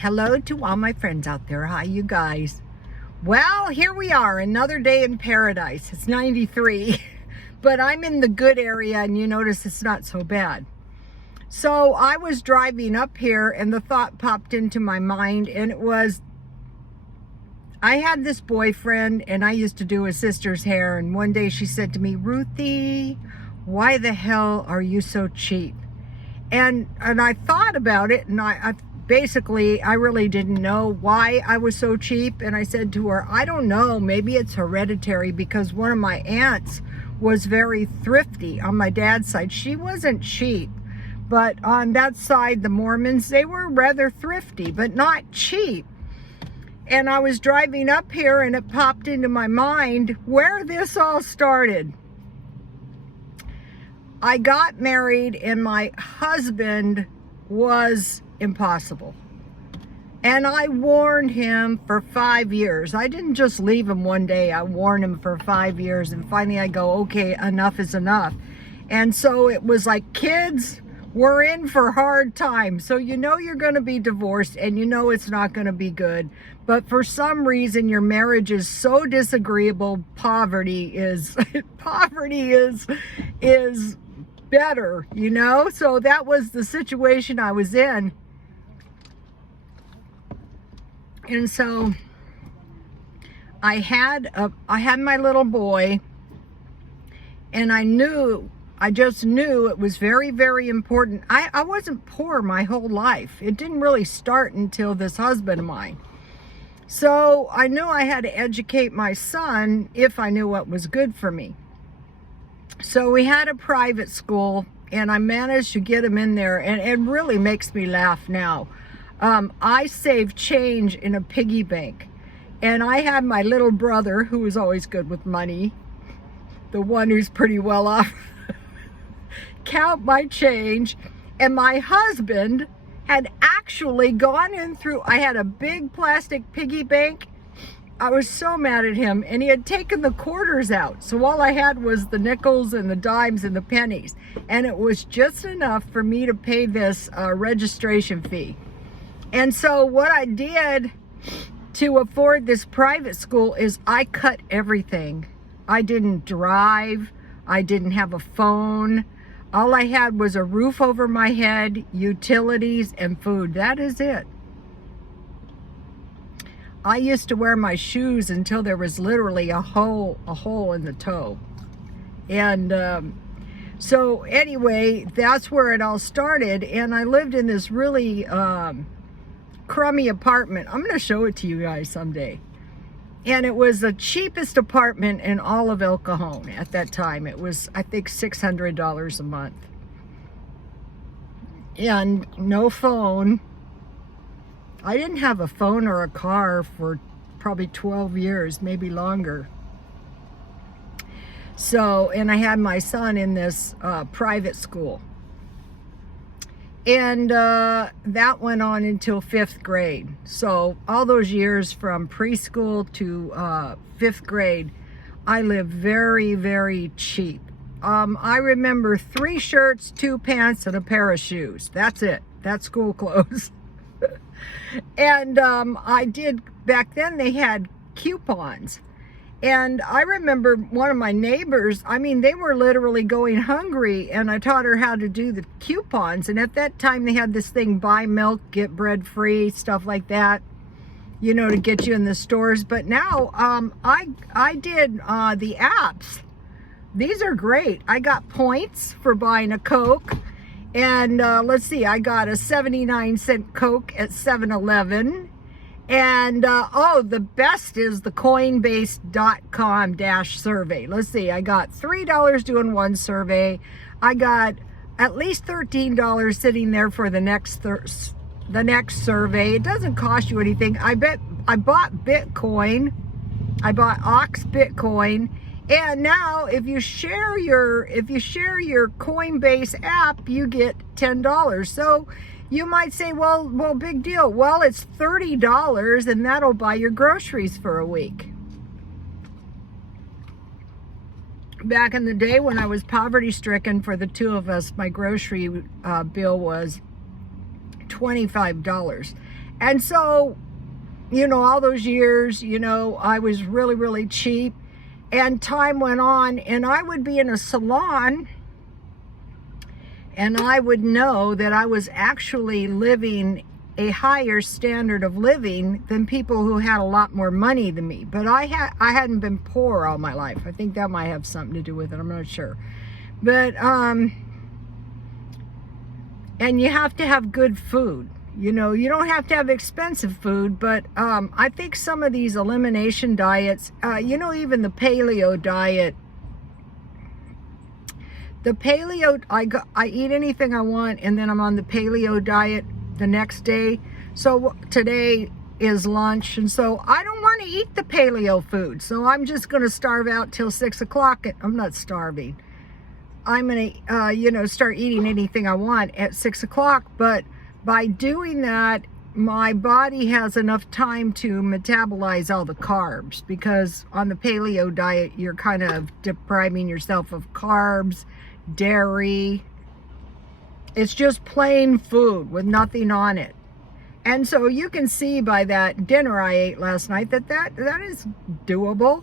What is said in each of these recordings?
Hello to all my friends out there. Hi, you guys. Well, here we are, another day in paradise. It's 93, but I'm in the good area, and you notice it's not so bad. So I was driving up here, and the thought popped into my mind, and it was, I had this boyfriend, and I used to do his sister's hair, and one day she said to me, "Ruthie, why the hell are you so cheap?" And I thought about it, and I really didn't know why I was so cheap. And I said to her, I don't know, maybe it's hereditary, because one of my aunts was very thrifty on my dad's side. She wasn't cheap, but on that side, the Mormons, they were rather thrifty, but not cheap. And I was driving up here, and it popped into my mind where this all started. I got married, and my husband was impossible. And I warned him for 5 years. I didn't just leave him one day. I warned him for 5 years, and finally I go, okay, enough is enough. And so it was like, kids, we're in for hard times. So you know you're going to be divorced, and you know it's not going to be good. But for some reason, your marriage is so disagreeable. Poverty is better, you know? So that was the situation I was in. And so I had my little boy, and I just knew it was very, very important. I wasn't poor my whole life. It didn't really start until this husband of mine. So I knew I had to educate my son if I knew what was good for me. So we had a private school, and I managed to get him in there, and it really makes me laugh now. I saved change in a piggy bank, and I had my little brother, who was always good with money, the one who's pretty well off, count my change. And my husband had actually gone in through, I had a big plastic piggy bank. I was so mad at him, and he had taken the quarters out. So all I had was the nickels and the dimes and the pennies. And it was just enough for me to pay this registration fee. And so what I did to afford this private school is I cut everything. I didn't drive. I didn't have a phone. All I had was a roof over my head, utilities, and food. That is it. I used to wear my shoes until there was literally a hole in the toe. And so anyway, that's where it all started. And I lived in this really crummy apartment. I'm going to show it to you guys someday. And it was the cheapest apartment in all of El Cajon at that time. It was, I think, $600 a month. And no phone. I didn't have a phone or a car for probably 12 years, maybe longer. So, and I had my son in this private school. And that went on until 5th grade. So all those years from preschool to 5th grade, I lived very, very cheap. I remember 3 shirts, 2 pants, and a pair of shoes. That's it. That's school clothes. And I did, back then they had coupons. And I remember one of my neighbors, I mean, they were literally going hungry, and I taught her how to do the coupons. And at that time they had this thing, buy milk, get bread free, stuff like that, you know, to get you in the stores. But now I did the apps. These are great. I got points for buying a Coke. And let's see, I got a 79-cent Coke at 7-Eleven. And, oh, the best is the Coinbase.com-survey. Let's see, I got $3 doing one survey. I got at least $13 sitting there for the next survey. It doesn't cost you anything. I bought Bitcoin. I bought Ox Bitcoin. And now if you share your Coinbase app, you get $10. So you might say, well, big deal. Well, it's $30, and that'll buy your groceries for a week. Back in the day when I was poverty-stricken, for the two of us, my grocery bill was $25. And so, you know, all those years, you know, I was really, really cheap. And time went on, and I would be in a salon, and I would know that I was actually living a higher standard of living than people who had a lot more money than me. But I hadn't been poor all my life. I think that might have something to do with it. I'm not sure. But and you have to have good food. You know, you don't have to have expensive food, but I think some of these elimination diets, you know, even the paleo diet, I eat anything I want, and then I'm on the paleo diet the next day. So today is lunch, and so I don't want to eat the paleo food. So I'm just going to starve out till 6 o'clock. I'm not starving. I'm going to, you know, start eating anything I want at 6 o'clock, but by doing that, my body has enough time to metabolize all the carbs, because on the paleo diet, you're kind of depriving yourself of carbs, dairy. It's just plain food with nothing on it. And so you can see by that dinner I ate last night that is doable.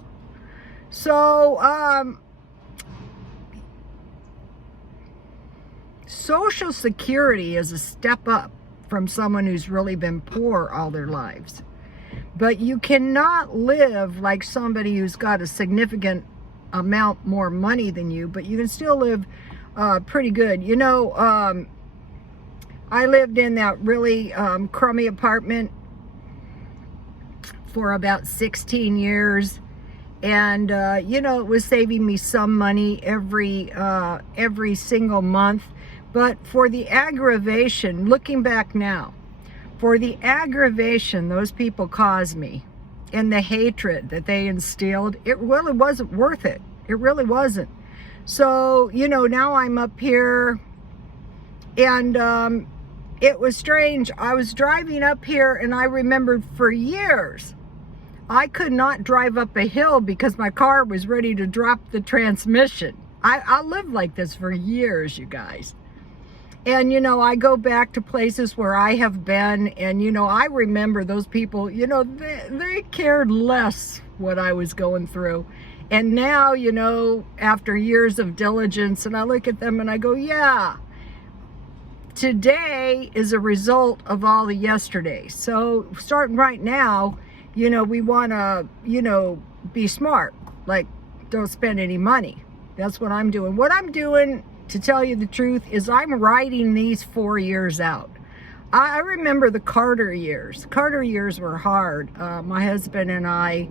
So, Social Security is a step up from someone who's really been poor all their lives. But you cannot live like somebody who's got a significant amount more money than you, but you can still live pretty good. You know, I lived in that really crummy apartment for about 16 years. And, you know, it was saving me some money every single month. But for the aggravation, looking back now, for the aggravation those people caused me and the hatred that they instilled, it really wasn't worth it. It really wasn't. So, you know, now I'm up here, and it was strange. I was driving up here, and I remembered for years I could not drive up a hill because my car was ready to drop the transmission. I lived like this for years, you guys. And, you know, I go back to places where I have been, and, you know, I remember those people, you know, they cared less what I was going through. And now, you know, after years of diligence, and I look at them and I go, yeah, today is a result of all the yesterday. So starting right now, you know, we want to, you know, be smart. Like, don't spend any money. That's what I'm doing. What I'm doing, to tell you the truth, is I'm writing these 4 years out. I remember the Carter years. Carter years were hard. My husband and I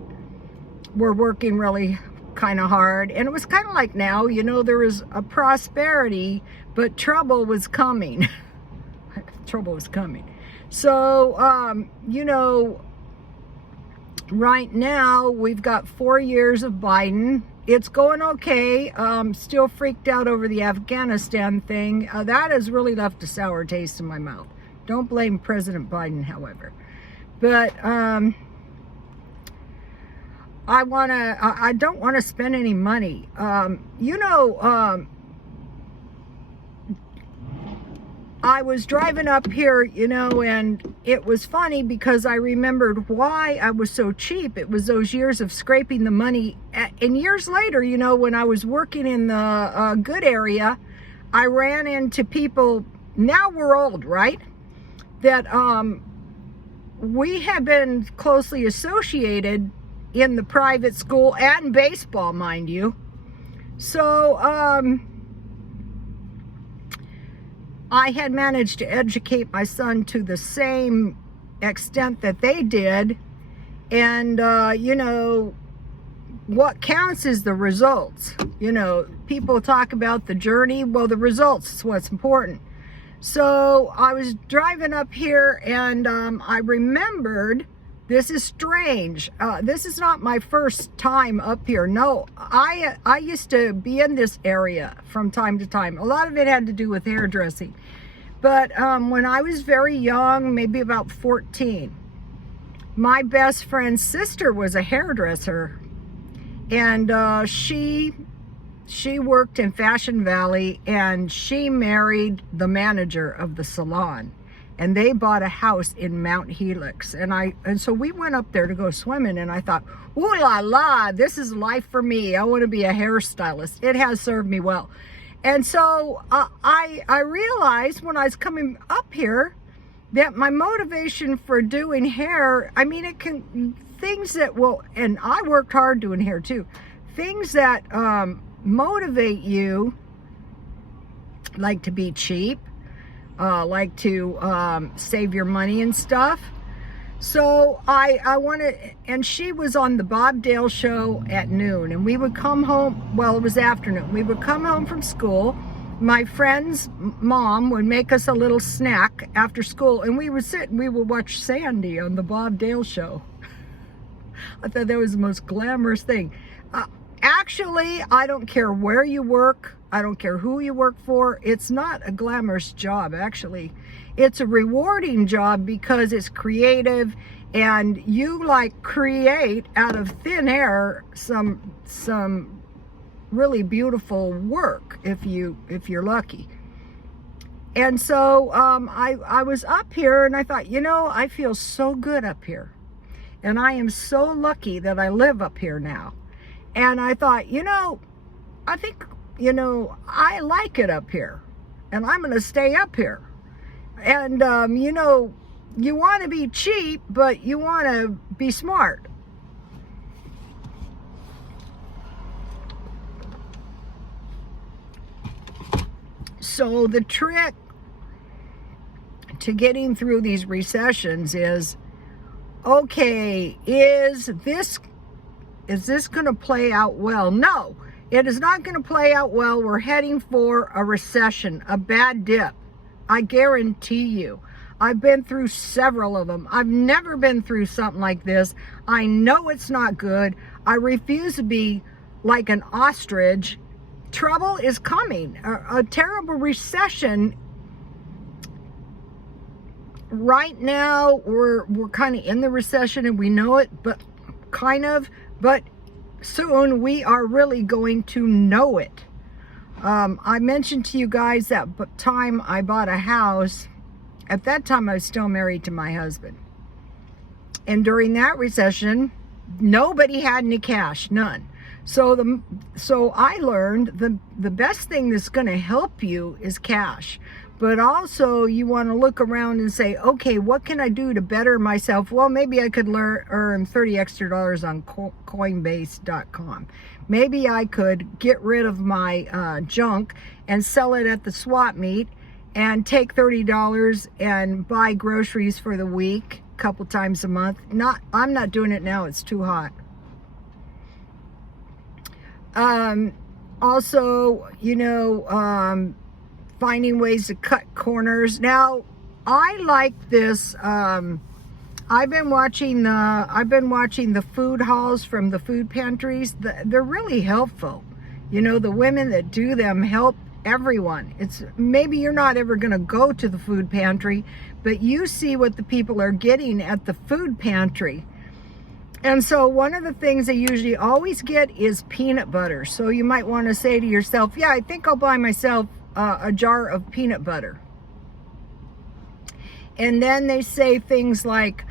were working really kind of hard. And it was kind of like now, you know, there was a prosperity, but trouble was coming. Trouble was coming. So, you know, right now we've got 4 years of Biden. It's going okay. Still freaked out over the Afghanistan thing. That has really left a sour taste in my mouth. Don't blame President Biden, however. But I don't want to spend any money. You know, I was driving up here, you know, and it was funny because I remembered why I was so cheap. It was those years of scraping the money. And years later, you know, when I was working in the good area, I ran into people, now we're old, right? That we have been closely associated in the private school and baseball, mind you. So, I had managed to educate my son to the same extent that they did. And, you know, what counts is the results. You know, people talk about the journey. Well, the results is what's important. So I was driving up here, and I remembered, this is strange. This is not my first time up here. No, I used to be in this area from time to time. A lot of it had to do with hairdressing. But when I was very young, maybe about 14, my best friend's sister was a hairdresser. And she worked in Fashion Valley, and she married the manager of the salon. and they bought a house in Mount Helix. And so we went up there to go swimming, and I thought, ooh la la, this is life for me. I want to be a hairstylist. It has served me well. And so I realized when I was coming up here that my motivation for doing hair, I mean, things that will, and I worked hard doing hair too, things that motivate you, like to be cheap, like to save your money and stuff. So I wanted, and she was on the Bob Dale show at noon, and we would come home, well, it was afternoon. We would come home from school. My friend's mom would make us a little snack after school, and we would sit and we would watch Sandy on the Bob Dale show. I thought that was the most glamorous thing. Actually, I don't care where you work. I don't care who you work for. It's not a glamorous job, actually. It's a rewarding job because it's creative, and you like create out of thin air some really beautiful work if you're lucky. And so I was up here, and I thought, you know, I feel so good up here, and I am so lucky that I live up here now. And I thought, you know, I think, you know, I like it up here, and I'm going to stay up here. And, you know, you want to be cheap, but you want to be smart. So the trick to getting through these recessions is, okay, is this going to play out well? No, it is not going to play out well. We're heading for a recession, a bad dip. I guarantee you. I've been through several of them. I've never been through something like this. I know it's not good. I refuse to be like an ostrich. Trouble is coming. A terrible recession. Right now, we're kind of in the recession, and we know it, but soon we are really going to know it. I mentioned to you guys that time I bought a house. At that time, I was still married to my husband. And during that recession, nobody had any cash, none. So I learned the best thing that's going to help you is cash. But also you want to look around and say, okay, what can I do to better myself? Well, maybe I could earn $30 extra on Coinbase.com. Maybe I could get rid of my junk and sell it at the swap meet and take $30 and buy groceries for the week a couple times a month. I'm not doing it now. It's too hot. Also, you know, finding ways to cut corners. Now, I like this. I've been watching the food hauls from the food pantries. They're really helpful. You know, the women that do them help everyone. It's maybe you're not ever going to go to the food pantry, but you see what the people are getting at the food pantry. And so one of the things I usually always get is peanut butter. So you might want to say to yourself, yeah, I think I'll buy myself a jar of peanut butter. And then they say things like,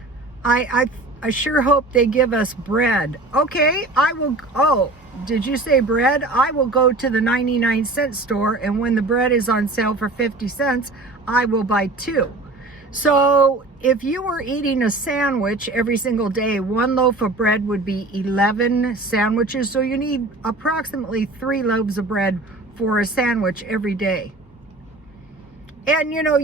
I sure hope they give us bread. Okay, I will. Oh, did you say bread? I will go to the 99-cent store, and when the bread is on sale for 50 cents, I will buy 2. So if you were eating a sandwich every single day, 1 loaf of bread would be 11 sandwiches. So you need approximately 3 loaves of bread for a sandwich every day. And, you know,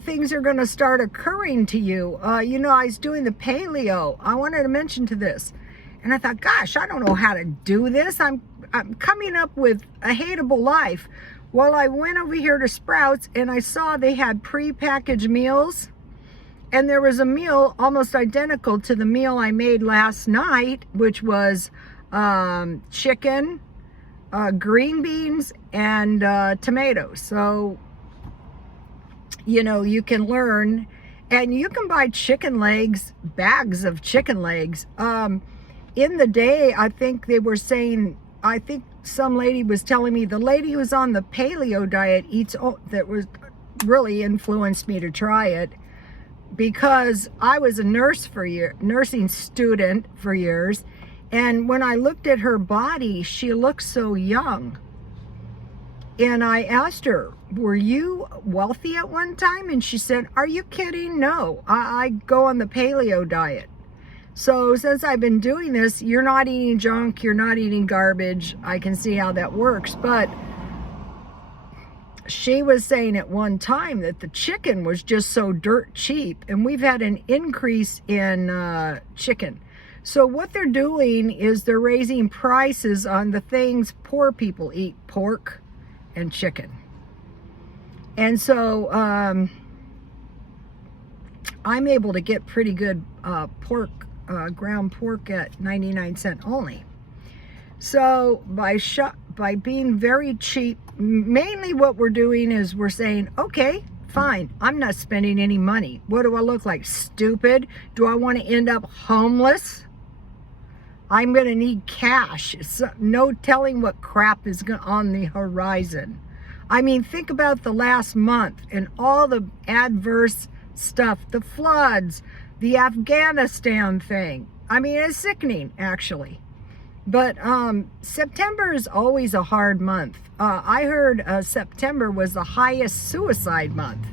things are gonna start occurring to you. You know, I was doing the paleo. I wanted to mention to this. And I thought, gosh, I don't know how to do this. I'm coming up with a hateable life. Well, I went over here to Sprouts, and I saw they had pre-packaged meals. And there was a meal almost identical to the meal I made last night, which was chicken, green beans, and tomatoes. So, you know, you can learn, and you can buy chicken legs, bags of chicken legs. In the day, I think they were saying, I think some lady was telling me the lady who's on the paleo diet eats, that was really influenced me to try it, because I was a nursing student for years, and when I looked at her body, she looked so young. And I asked her, were you wealthy at one time? And she said, are you kidding? No, I go on the paleo diet. So since I've been doing this, you're not eating junk, you're not eating garbage. I can see how that works. But she was saying at one time that the chicken was just so dirt cheap, and we've had an increase in chicken. So what they're doing is they're raising prices on the things poor people eat, pork and chicken. And so I'm able to get pretty good pork, ground pork at 99 cents only. So by being very cheap, mainly what we're doing is we're saying, okay, fine, I'm not spending any money. What do I look like? Stupid? Do I want to end up homeless? I'm going to need cash. It's no telling what crap is on the horizon. I mean, think about the last month and all the adverse stuff, the floods, the Afghanistan thing. I mean, it's sickening, actually. But September is always a hard month. I heard September was the highest suicide month.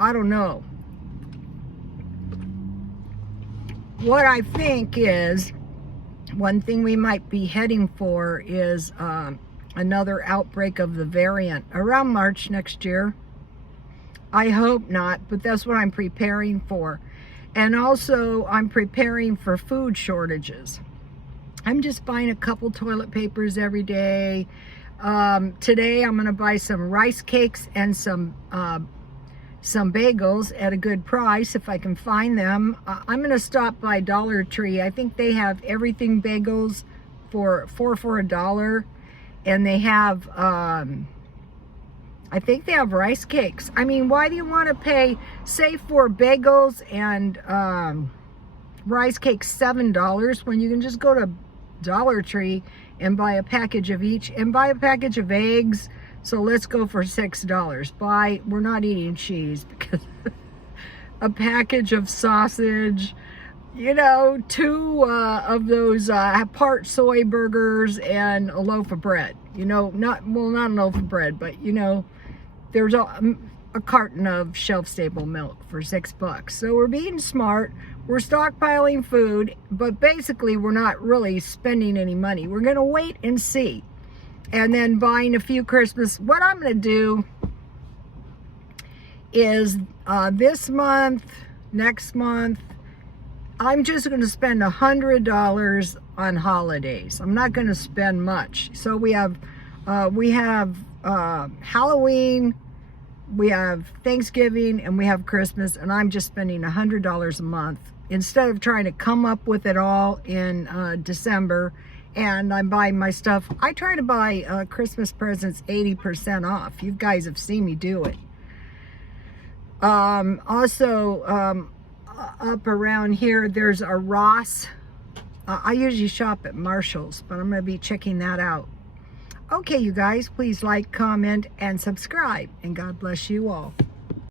I don't know. What I think is, one thing we might be heading for is another outbreak of the variant around March next year. I hope not, but that's what I'm preparing for. And also, I'm preparing for food shortages. I'm just buying a couple toilet papers every day. Today, I'm going to buy some rice cakes and some bagels at a good price if I can find them. I'm going to stop by Dollar Tree. I think they have everything bagels for $4 and they have I think they have rice cakes. I mean, why do you want to pay, say, for bagels and rice cakes $7 when you can just go to Dollar Tree and buy a package of each and buy a package of eggs? So let's go for $6. We're not eating cheese because a package of sausage, you know, 2 of those part soy burgers and a loaf of bread. You know, not a loaf of bread, but you know, there's a carton of shelf-stable milk for $6. So we're being smart. We're stockpiling food, but basically we're not really spending any money. We're going to wait and see. And then buying a few Christmas. What I'm going to do is this month, next month, I'm just going to spend $100 on holidays. I'm not going to spend much. So we have Halloween, we have Thanksgiving, and we have Christmas, and I'm just spending $100 a month instead of trying to come up with it all in December. And I'm buying my stuff. I try to buy Christmas presents 80% off. You guys have seen me do it. Also, up around here, there's a Ross. I usually shop at Marshall's, but I'm going to be checking that out. Okay, you guys, please like, comment, and subscribe. And God bless you all.